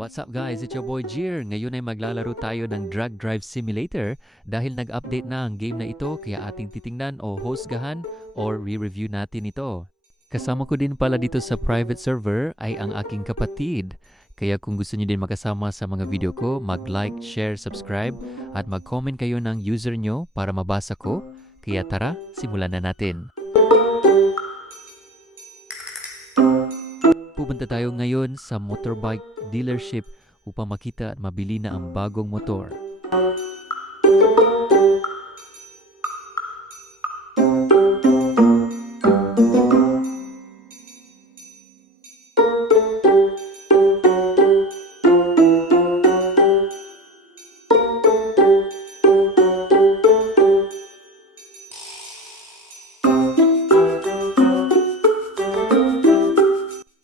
What's up guys, it's your boy Jir. Ngayon ay maglalaro tayo ng Drag Drive Simulator dahil nag-update na ang game na ito kaya ating titingnan o hostgahan or re-review natin ito. Kasama ko din pala dito sa private server ay ang aking kapatid. Kaya kung gusto niyo din makasama sa mga video ko, mag-like, share, subscribe at mag-comment kayo ng user nyo para mabasa ko. Kaya tara, simulan na natin. Pupunta tayo ngayon sa motorbike dealership upang makita at mabili na ang bagong motor.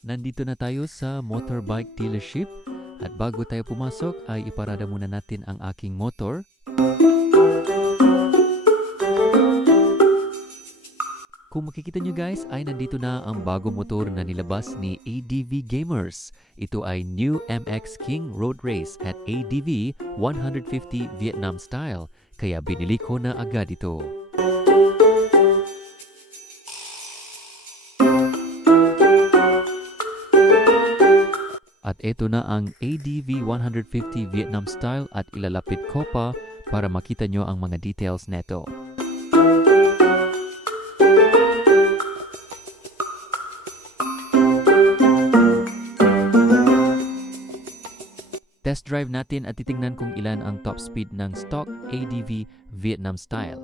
Nandito na tayo sa motorbike dealership at bago tayo pumasok ay iparada muna natin ang aking motor. Kung makikita nyo guys ay nandito na ang bagong motor na nilabas ni ADV Gamers. Ito ay New MX King Road Race at ADV 150 Vietnam Style kaya binili ko na agad ito. At ito na ang ADV 150 Vietnam Style at ilalapit ko pa para makita nyo ang mga details neto. Test drive natin at titingnan kung ilan ang top speed ng stock ADV Vietnam Style.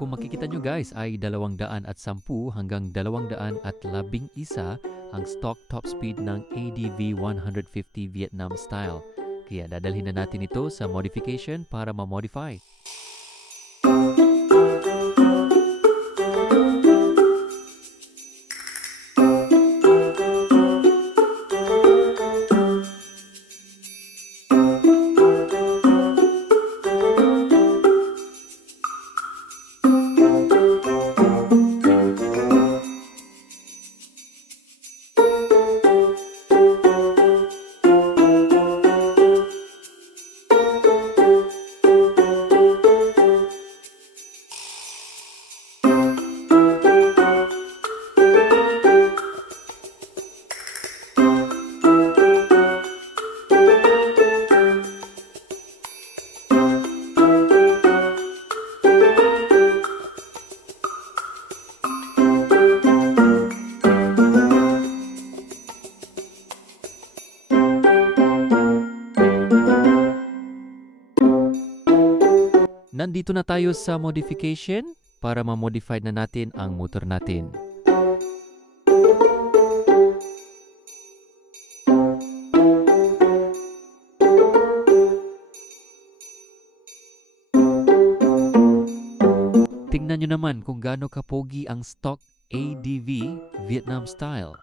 Kung makikita nyo guys ay 210 hanggang 211 ang stock top speed ng ADV 150 Vietnam Style. Kaya dadalhin na natin ito sa modification para ma-modify. Nandito na tayo sa modification para ma-modify na natin ang motor natin. Tingnan nyo naman kung gaano kapogi ang stock ADV Vietnam Style.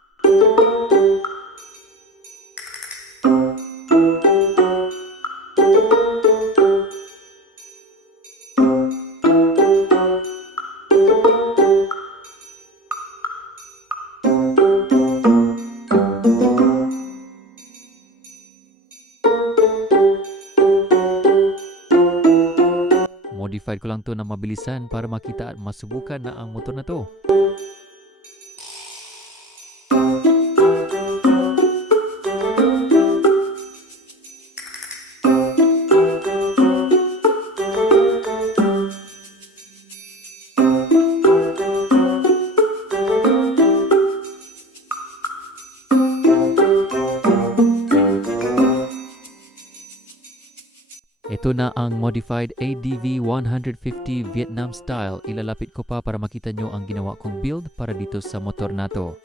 Modified ko lang to na mabilisan para makita at masubukan na ang motor na to. Ito Ito na ang modified ADV 150 Vietnam style. Ilalapit ko pa para makita nyo ang ginawa kong build para dito sa motor na to.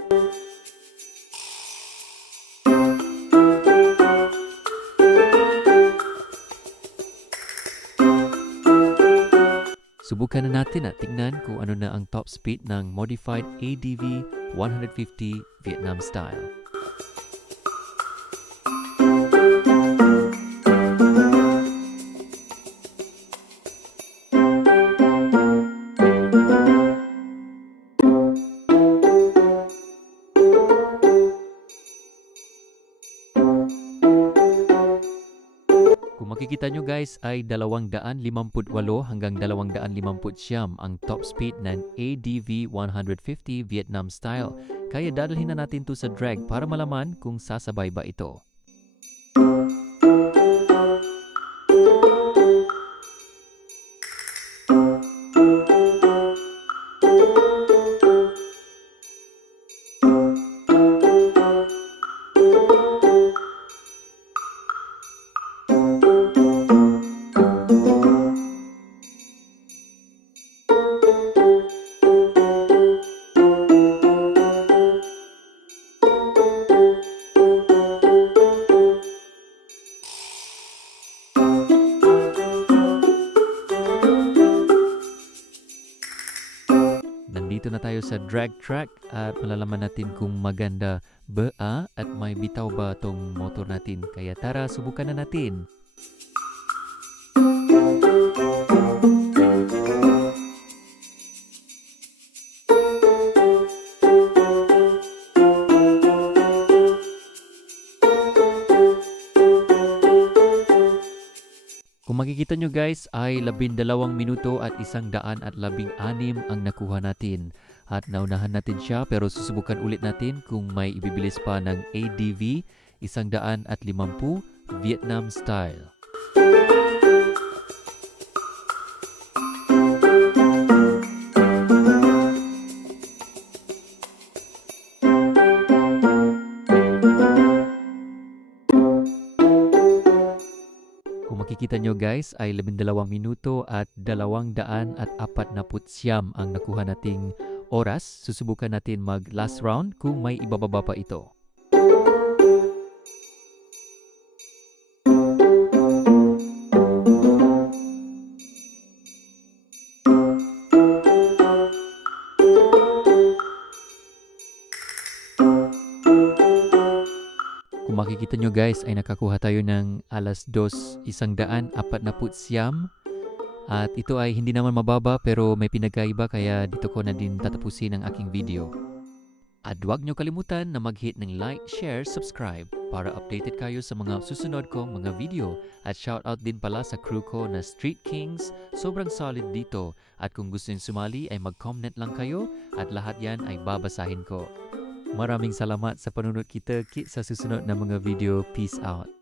Subukan na natin at tingnan kung ano na ang top speed ng modified ADV 150 Vietnam style. Kung makikita nyo guys ay 258 hanggang 259 ang top speed ng ADV 150 Vietnam style. Kaya dadalhin na natin to sa drag para malaman kung sasabay ba ito. Nandito na tayo sa drag track at malalaman natin kung maganda ba at may bitaw ba tong motor natin. Kaya tara, subukan na natin. Kung makikita nyo guys ay 12 minuto at 116 ang nakuha natin. At naunahan natin siya pero susubukan ulit natin kung may ibibilis pa ng ADV 150 Vietnam style. Kung makikita nyo guys ay 12 minuto at 249 ang nakuha nating oras. Susubukan natin mag last round kung may ibababa pa ito. Kung makikita nyo guys ay nakakuha tayo ng 2:149 at ito ay hindi naman mababa pero may pinagkaiba kaya dito ko na din tatapusin ang aking video. At huwag nyo kalimutan na mag-hit ng like, share, subscribe para updated kayo sa mga susunod kong mga video. At shoutout din pala sa crew ko na Street Kings, sobrang solid dito. At kung gusto nyo sumali ay mag-comment lang kayo at lahat yan ay babasahin ko. Maraming salamat sa panunod kita sa susunod na mga video. Peace out.